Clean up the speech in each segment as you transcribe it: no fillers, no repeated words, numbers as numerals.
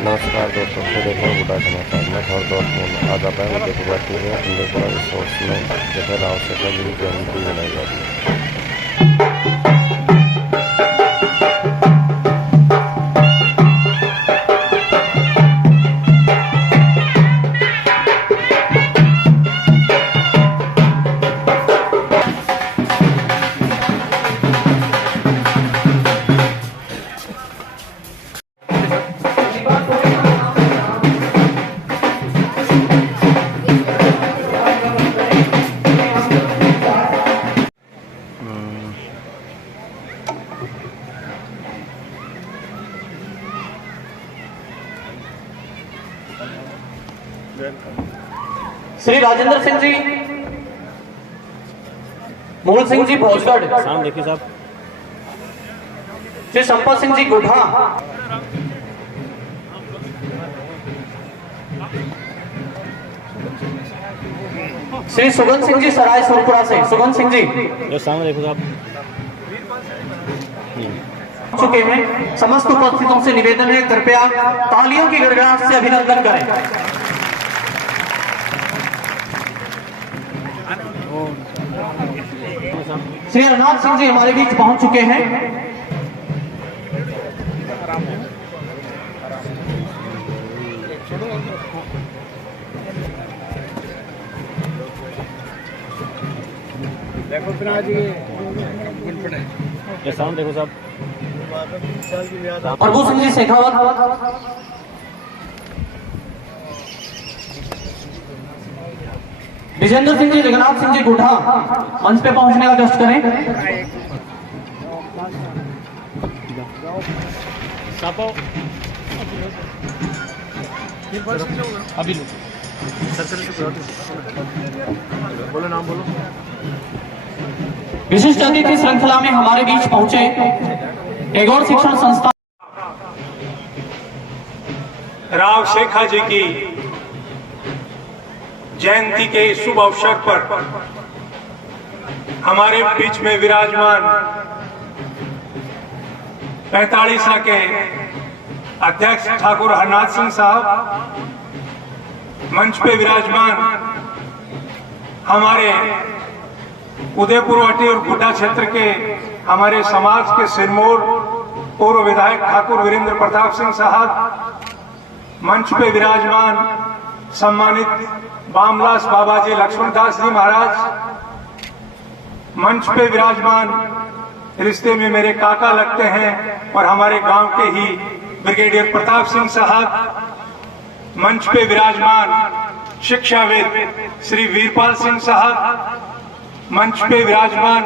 नमस्कार दोस्तों, फिर एक और बुढ़ा समाचार में हर दोस्त हूँ। आज आप आए मध्य प्रदेश में इंद्रपुरा रिसोर्स में जैसे राव शेखा जी की जयंती मनाई जा रही है। श्री राजेंद्र सिंह जी, मूल सिंह जी भोजगढ़, देखिए साहब, श्री संपत सिंह जी गुढ़ा, श्री सुगन सिंह जी सराय सुरपुरा से, सुगन सिंह जी जो सामने देखो साहब चुके हैं। समस्त उपस्थितों से निवेदन है, कृपया तालियों की गड़गड़ाहट से अभिनंदन करें। श्री अरनाथ सिंह जी हमारे बीच पहुंच चुके हैं। देखो ये सामने देखो साहब, प्रभु सिंह जी शेखावत, विजेंद्र सिंह जी, जगन्नाथ सिंह जी गुढ़ा मंच पे पहुंचने का कष्ट करें। अभी बोलो, नाम बोलो। विशिष्ट अतिथि श्रृंखला में हमारे बीच पहुंचे टैगोर शिक्षण संस्था राव शेखा जी की जयंती के शुभ अवसर पर हमारे बीच में विराजमान 45 के अध्यक्ष ठाकुर हरनाथ सिंह साहब, मंच पे विराजमान हमारे उदयपुर हटी और गुड्डा क्षेत्र के हमारे समाज के सिरमौर पूर्व विधायक ठाकुर वीरेंद्र प्रताप सिंह साहब, मंच पे विराजमान सम्मानित बामलास बाबा जी लक्ष्मण दास जी महाराज, मंच पे विराजमान रिश्ते में मेरे काका लगते हैं और हमारे गांव के ही ब्रिगेडियर प्रताप सिंह साहब, मंच पे विराजमान शिक्षाविद श्री वीरपाल सिंह साहब, मंच पे विराजमान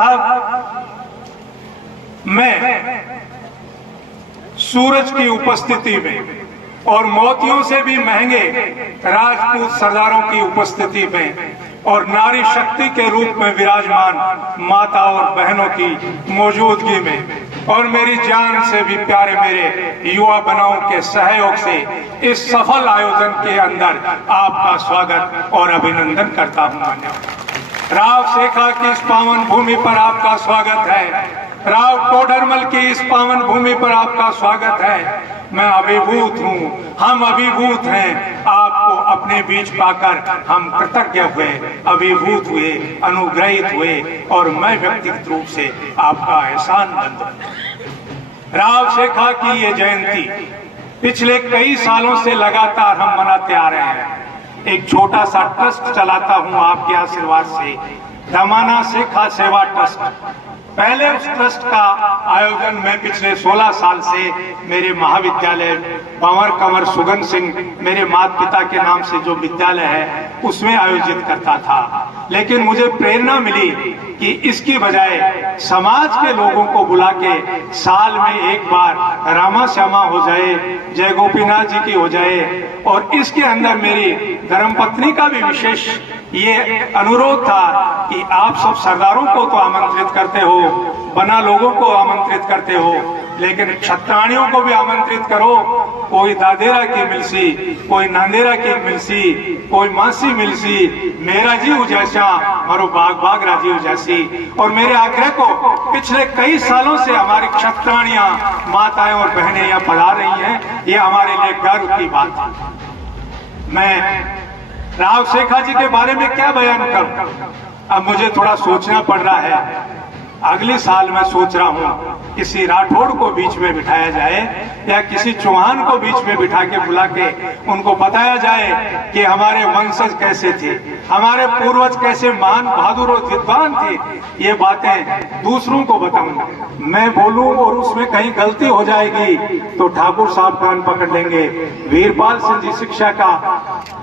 अब मैं सूरज की उपस्थिति में और मोतियों से भी महंगे राजपूत सरदारों की उपस्थिति में और नारी शक्ति के रूप में विराजमान माता और बहनों की मौजूदगी में और मेरी जान से भी प्यारे मेरे युवा बनाओं के सहयोग से इस सफल आयोजन के अंदर आपका स्वागत और अभिनंदन करता हूं। राव शेखा की इस पावन भूमि पर आपका स्वागत है। राव टोडरमल की इस पावन भूमि पर आपका स्वागत है। मैं अभिभूत हूँ, हम अभिभूत हैं। आपको अपने बीच पाकर हम कृतज्ञ हुए, अभिभूत हुए, अनुग्रहित हुए और मैं व्यक्तिगत रूप से आपका एहसानमंद हूँ। राव शेखा की ये जयंती पिछले कई सालों से लगातार हम मनाते आ रहे हैं। एक छोटा सा ट्रस्ट चलाता हूँ आपके आशीर्वाद से, दमाना शेखा सेवा ट्रस्ट। पहले उस ट्रस्ट का आयोजन मैं पिछले 16 साल से मेरे महाविद्यालय पंवर कंवर सुगन सिंह, मेरे माता पिता के नाम से जो विद्यालय है, उसमें आयोजित करता था। लेकिन मुझे प्रेरणा मिली कि इसकी बजाय समाज के लोगों को बुला के साल में एक बार रामा श्यामा हो जाए, जय गोपीनाथ जी की हो जाए और इसके अंदर मेरी धर्मपत्नी का भी विशेष ये अनुरोध था कि आप सब सरदारों को तो आमंत्रित करते हो, बना लोगों को आमंत्रित करते हो, लेकिन क्षत्राणियों को भी आमंत्रित करो कोई दादेरा की मिलसी, कोई नांदेरा की मिलसी, कोई मासी मिलसी, मेरा जीव जैसा मारो बाग बाग राजीव जैसी। और मेरे आग्रह को पिछले कई सालों से हमारी क्षत्राणियां, माताएं और बहनें यहाँ पढ़ा रही हैं, ये हमारे लिए गर्व की बात है। मैं राव शेखा जी के बारे में क्या बयान करूं, अब मुझे थोड़ा सोचना पड़ रहा है। अगले साल मैं सोच रहा हूं किसी राठौड़ को बीच में बिठाया जाए या किसी चौहान को बीच में बिठा के बुला के उनको बताया जाए कि हमारे वंशज कैसे थे, हमारे पूर्वज कैसे महान बहादुर और विद्वान थे। ये बातें दूसरों को बताऊंगा, मैं बोलूं और उसमें कहीं गलती हो जाएगी तो ठाकुर साहब कान पकड़ लेंगे। वीरपाल सिंह जी शिक्षा का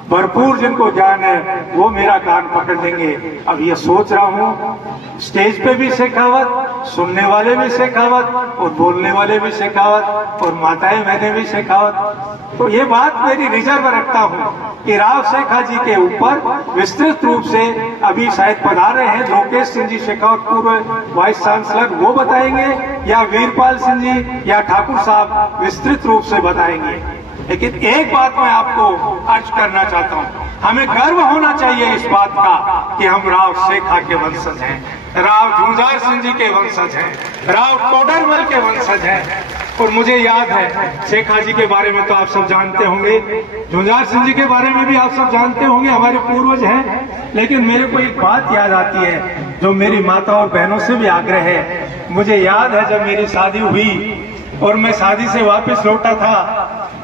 भरपूर जिनको ज्ञान है वो मेरा कान पकड़ लेंगे। अब ये सोच रहा हूं स्टेज पे भी शेखावत, सुनने वाले भी शेखावत और बोलने वाले भी शेखावत और माताएं बहनें भी शेखावत। तो ये बात मेरी रिजर्व रखता हूं कि राव शेखा जी के ऊपर विस्तृत रूप से अभी शायद पधार रहे हैं लोकेश सिंह जी शेखावत पूर्व वाइस चांसलर, वो बताएंगे या वीरपाल सिंह जी या ठाकुर साहब विस्तृत रूप से बताएंगे। लेकिन एक बात मैं आपको अर्ज करना चाहता हूं, हमें गर्व होना चाहिए इस बात का कि हम राव शेखा के वंशज हैं, राव झुंझार सिंह जी के वंशज हैं, राव टोडरमल के वंशज हैं। और मुझे याद है शेखा जी के बारे में तो आप सब जानते होंगे, झुंझार सिंह जी के बारे में भी आप सब जानते होंगे, हमारे पूर्वज हैं। लेकिन मेरे को एक बात याद आती है जो मेरी माता और बहनों से भी आग्रह है। मुझे याद है जब मेरी शादी हुई और मैं शादी से वापस लौटा था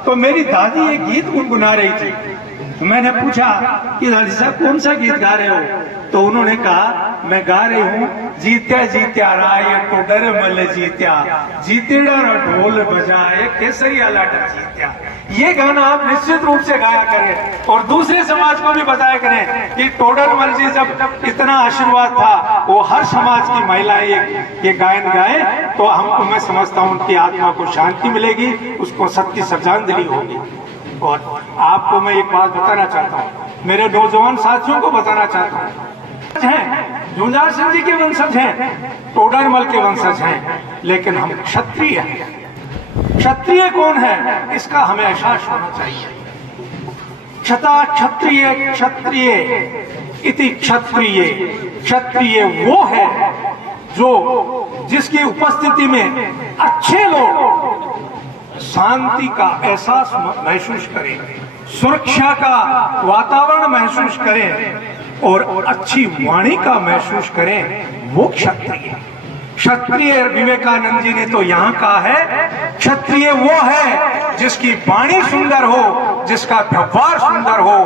तो मेरी दादी एक गीत गुनगुना रही थी। तो मैंने पूछा कि दादी साहब कौन सा गीत गा रहे हो? तो उन्होंने कहा मैं गा रही हूँ जीत्या जीत्या राय टोडरमल जीत्या, जीतेड़ा ढोल बजाए केसरिया लाडा जीत्या। ये गाना आप निश्चित रूप से गाया करें और दूसरे समाज को भी बताया करें कि टोडरमल जी जब इतना आशीर्वाद था वो हर समाज की महिलाएं ये गायन गाए तो हमको, मैं समझता हूँ उनकी आत्मा को शांति मिलेगी, उसको सत्य श्रद्धांजलि होगी। और आपको मैं एक बात बताना चाहता हूँ, मेरे नौजवान साथियों को बताना चाहता हूँ, झुंझार सिंह जी के वंशज हैं, टोडरमल के वंशज हैं, लेकिन हम क्षत्रिय हैं। क्षत्रिय कौन है इसका हमें एहसास होना चाहिए। क्षता क्षत्रिय क्षत्रिय इति क्षत्रिय, क्षत्रिय वो है जो जिसकी उपस्थिति में अच्छे लोग शांति का एहसास महसूस करें, सुरक्षा का वातावरण महसूस करें और अच्छी वाणी का महसूस करें, वो क्षत्रिय। क्षत्रिय विवेकानंद जी ने तो यहाँ कहा है क्षत्रिय वो है जिसकी वाणी सुंदर हो, जिसका व्यवहार सुंदर हो,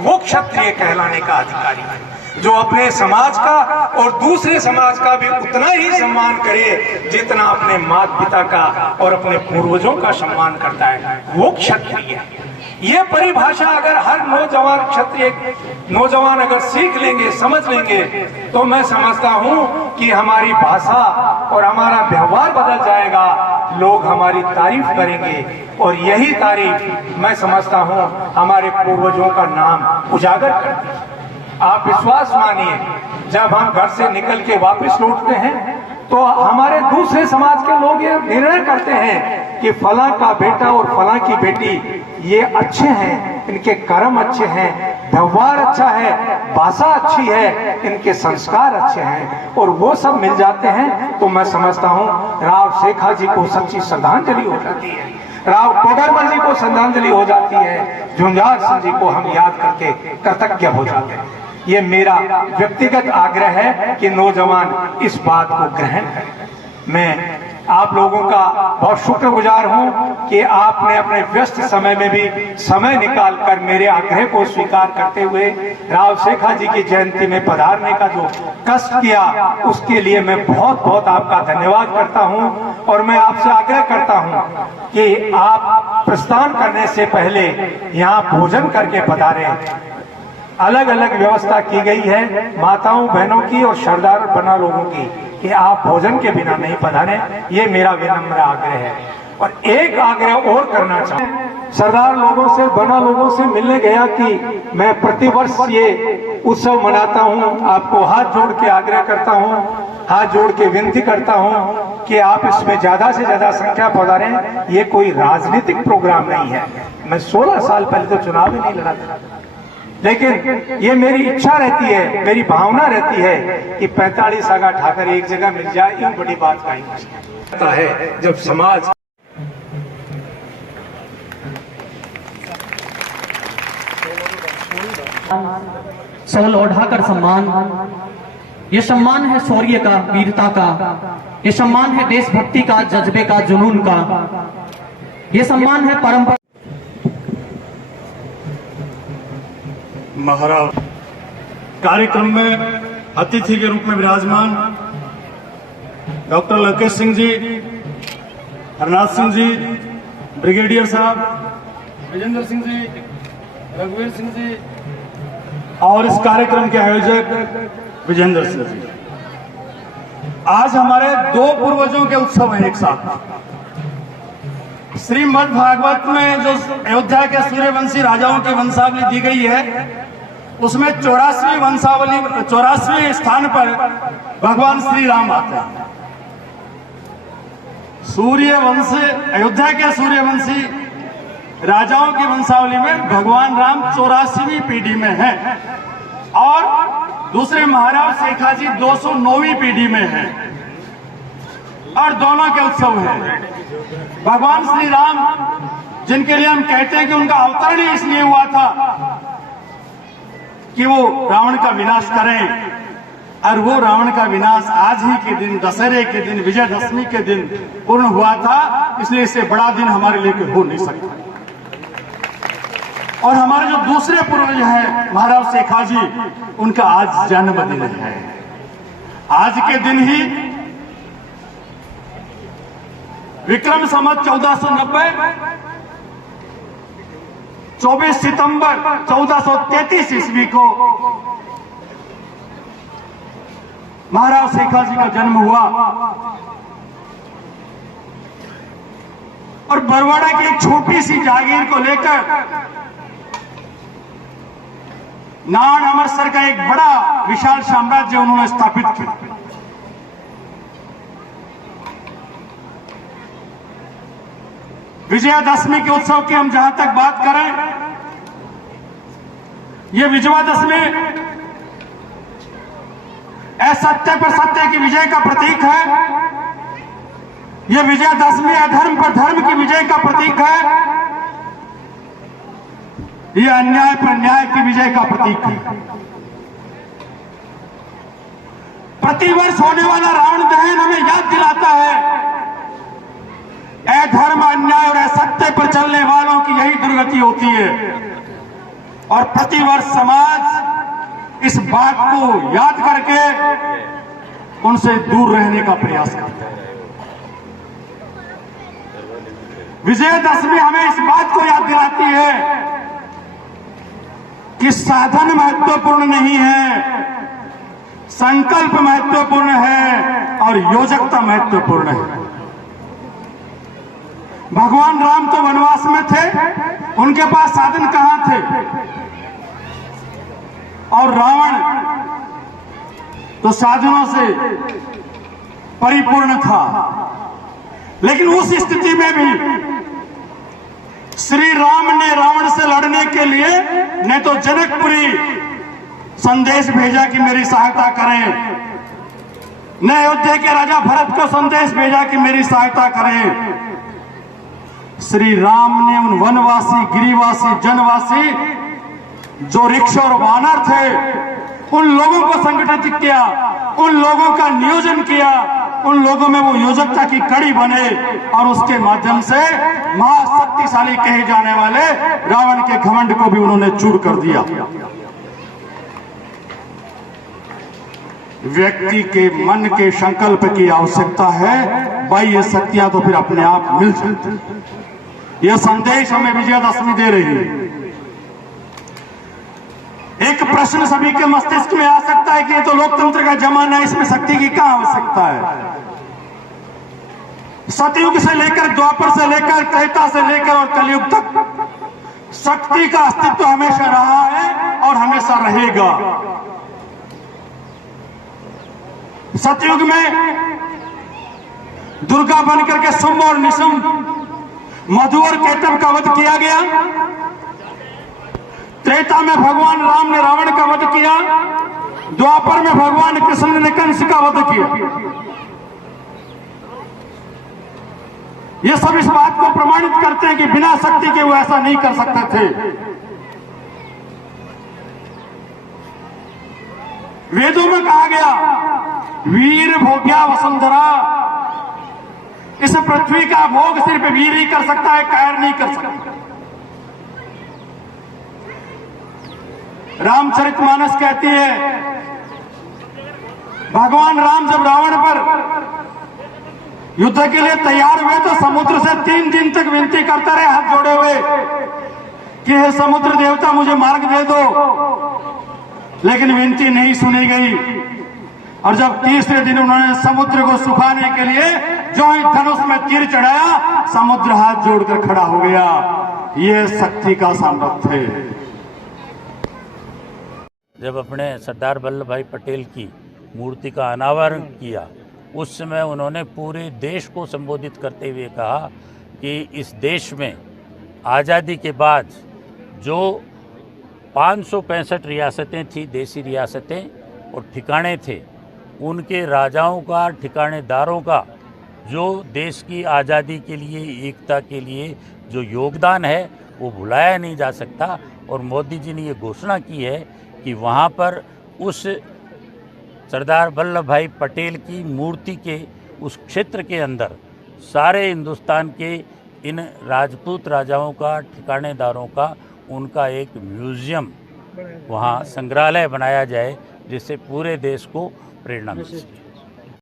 वो क्षत्रिय कहलाने का अधिकारी है। जो अपने समाज का और दूसरे समाज का भी उतना ही सम्मान करे जितना अपने माता पिता का और अपने पूर्वजों का सम्मान करता है, वो क्षत्रिय है। ये परिभाषा अगर हर नौजवान क्षत्रिय नौजवान अगर सीख लेंगे, समझ लेंगे, तो मैं समझता हूं कि हमारी भाषा और हमारा व्यवहार बदल जाएगा, लोग हमारी तारीफ करेंगे और यही तारीफ मैं समझता हूं हमारे पूर्वजों का नाम उजागर करती है। आप विश्वास मानिए, जब हम घर से निकल के वापस लौटते हैं तो हमारे दूसरे समाज के लोग ये निर्णय करते हैं कि फला का बेटा और फला की बेटी ये अच्छे हैं, इनके कर्म अच्छे हैं, व्यवहार अच्छा है, भाषा अच्छी है, इनके संस्कार अच्छे हैं, और वो सब मिल जाते हैं तो मैं समझता हूँ राव शेखा जी को सच्ची श्रद्धांजलि हो जाती है, राव टोडरमल जी को श्रद्धांजलि हो जाती है, झुंझार सिंह जी को हम याद करके कृतज्ञ हो जाते हैं। ये मेरा व्यक्तिगत आग्रह है कि नौजवान इस बात को ग्रहण करें। मैं आप लोगों का बहुत शुक्रगुजार हूं कि आपने अपने व्यस्त समय में भी समय निकालकर मेरे आग्रह को स्वीकार करते हुए राव शेखा जी की जयंती में पधारने का जो कष्ट किया, उसके लिए मैं बहुत बहुत आपका धन्यवाद करता हूं। और मैं आपसे आग्रह करता हूं कि आप प्रस्थान करने से पहले यहाँ भोजन करके पधारें। अलग अलग व्यवस्था की गई है माताओं बहनों की और सरदार बना लोगों की कि आप भोजन के बिना नहीं पधारें, ये मेरा विनम्र आग्रह है। और एक आग्रह और करना चाहूँ, सरदार लोगों से बना लोगों से मिलने गया कि मैं प्रतिवर्ष ये उत्सव मनाता हूँ, आपको हाथ जोड़ के आग्रह करता हूँ, हाथ जोड़ के विनती करता हूँ कि आप इसमें ज्यादा से ज्यादा संख्या पधारें। ये कोई राजनीतिक प्रोग्राम नहीं है। मैं 16 साल पहले तो चुनाव ही नहीं लड़ा था, लेकिन ये मेरी इच्छा रहती है, मेरी भावना रहती है कि 45 आगा ठाकर एक जगह मिल जाए, ये बड़ी बात का ही है। जब समाज शॉल ओढ़ाकर सम्मान, ये सम्मान है शौर्य का, वीरता का, ये सम्मान है देशभक्ति का, जज्बे का, जुनून का, ये सम्मान है परंपरा। महाराज कार्यक्रम में अतिथि के रूप में विराजमान डॉक्टर लंकेश सिंह जी, हरनाथ सिंह जी, ब्रिगेडियर साहब, विजेंद्र सिंह जी, रघुवीर सिंह जी और इस कार्यक्रम के आयोजक विजेंद्र सिंह जी। आज हमारे 2 पूर्वजों के उत्सव हैं एक साथ। श्रीमद् भागवत में जो अयोध्या के सूर्यवंशी राजाओं की वंशावली दी गई है, उसमें 84वीं वंशावली 84वें स्थान पर भगवान श्री राम आते हैं। सूर्यवंश अयोध्या के सूर्यवंशी राजाओं की वंशावली में भगवान राम 84वीं पीढ़ी में हैं और दूसरे महाराज शेखाजी 209वीं पीढ़ी में हैं और दोनों के उत्सव हैं। भगवान श्री राम, जिनके लिए हम कहते हैं कि उनका अवतरण ही इसलिए हुआ था कि वो रावण का विनाश करें, और वो रावण का विनाश आज ही के दिन, दशहरे के दिन, विजयदशमी के दिन पूर्ण हुआ था। इसलिए इससे बड़ा दिन हमारे लिए हो नहीं सकता। और हमारे जो दूसरे पूर्वज हैं महाराज शेखाजी, उनका आज जन्मदिन है। आज के दिन ही विक्रम संवत 1490 24 सितंबर 1433 ईस्वी को महाराज शेखाजी का जन्म हुआ और बरवाड़ा की एक छोटी सी जागीर को लेकर नान अमृतसर का एक बड़ा विशाल साम्राज्य उन्होंने स्थापित किया। विजयादशमी के उत्सव की हम जहां तक बात करें, ये विजयादशमी असत्य पर सत्य की विजय का प्रतीक है। ये विजयादशमी अधर्म पर धर्म की विजय का प्रतीक है। ये अन्याय पर न्याय की विजय का प्रतीक है। प्रतिवर्ष होने वाला रावण दहन हमें याद दिलाता है अधर्म, अन्याय और असत्य पर चलने वालों की यही दुर्गति होती है। और प्रतिवर्ष समाज इस बात को याद करके उनसे दूर रहने का प्रयास करता है। विजयदशमी हमें इस बात को याद दिलाती है कि साधन महत्वपूर्ण नहीं है, संकल्प महत्वपूर्ण है और योजकता महत्वपूर्ण है। भगवान राम तो वनवास में थे, उनके पास साधन कहां थे, और रावण तो साधनों से परिपूर्ण था। लेकिन उस स्थिति में भी श्री राम ने रावण से लड़ने के लिए न तो जनकपुरी संदेश भेजा कि मेरी सहायता करें, न अयोध्या के राजा भरत को संदेश भेजा कि मेरी सहायता करें। श्री राम ने उन वनवासी, गिरिवासी, जनवासी जो रिक्ष और वानर थे, उन लोगों को संगठित किया, उन लोगों का नियोजन किया, उन लोगों में वो योजकता की कड़ी बने और उसके माध्यम से महाशक्तिशाली कहे जाने वाले रावण के घमंड को भी उन्होंने चूर कर दिया। व्यक्ति के मन के संकल्प की आवश्यकता है, बाह्य शक्तियां तो फिर अपने आप मिल जाती। यह संदेश हमें विजयादशमी दे रही है। एक प्रश्न सभी के मस्तिष्क में आ सकता है कि ये तो लोकतंत्र का जमाना है, इसमें शक्ति की क्या आवश्यकता है। सतयुग से लेकर, द्वापर से लेकर, त्रेता से लेकर और कलयुग तक शक्ति का अस्तित्व हमेशा रहा है और हमेशा रहेगा। सतयुग में दुर्गा बनकर के शुंभ और निशुंभ, मधु और केतव का वध किया गया। त्रेता में भगवान राम ने रावण का वध किया, द्वापर में भगवान कृष्ण ने कंस का वध किया। ये सब इस बात को प्रमाणित करते हैं कि बिना शक्ति के वो ऐसा नहीं कर सकते थे। वेदों में कहा गया वीर भोग्या वसुंधरा, इस पृथ्वी का भोग सिर्फ वीर ही कर सकता है, कायर नहीं कर सकता। रामचरितमानस कहती है भगवान राम जब रावण पर युद्ध के लिए तैयार हुए तो समुद्र से 3 दिन तक विनती करते रहे हाथ जोड़े हुए कि हे समुद्र देवता मुझे मार्ग दे दो, लेकिन विनती नहीं सुनी गई। और जब तीसरे दिन उन्होंने समुद्र को सुखाने के लिए जो ही धनुष में तीर चढ़ाया, समुद्र हाथ जोड़कर खड़ा हो गया। ये शक्ति का सामर्थ्य है। जब अपने सरदार वल्लभ भाई पटेल की मूर्ति का अनावरण किया, उस समय उन्होंने पूरे देश को संबोधित करते हुए कहा कि इस देश में आज़ादी के बाद जो 565 रियासतें थी, देसी रियासतें और ठिकाने थे, उनके राजाओं का, ठिकानेदारों का जो देश की आज़ादी के लिए, एकता के लिए जो योगदान है वो भुलाया नहीं जा सकता। और मोदी जी ने ये घोषणा की है कि वहाँ पर उस सरदार वल्लभ भाई पटेल की मूर्ति के उस क्षेत्र के अंदर सारे हिंदुस्तान के इन राजपूत राजाओं का, ठिकानेदारों का, उनका एक म्यूज़ियम, वहाँ संग्रहालय बनाया जाए, जिससे पूरे देश को प्रेरणा मिल सके।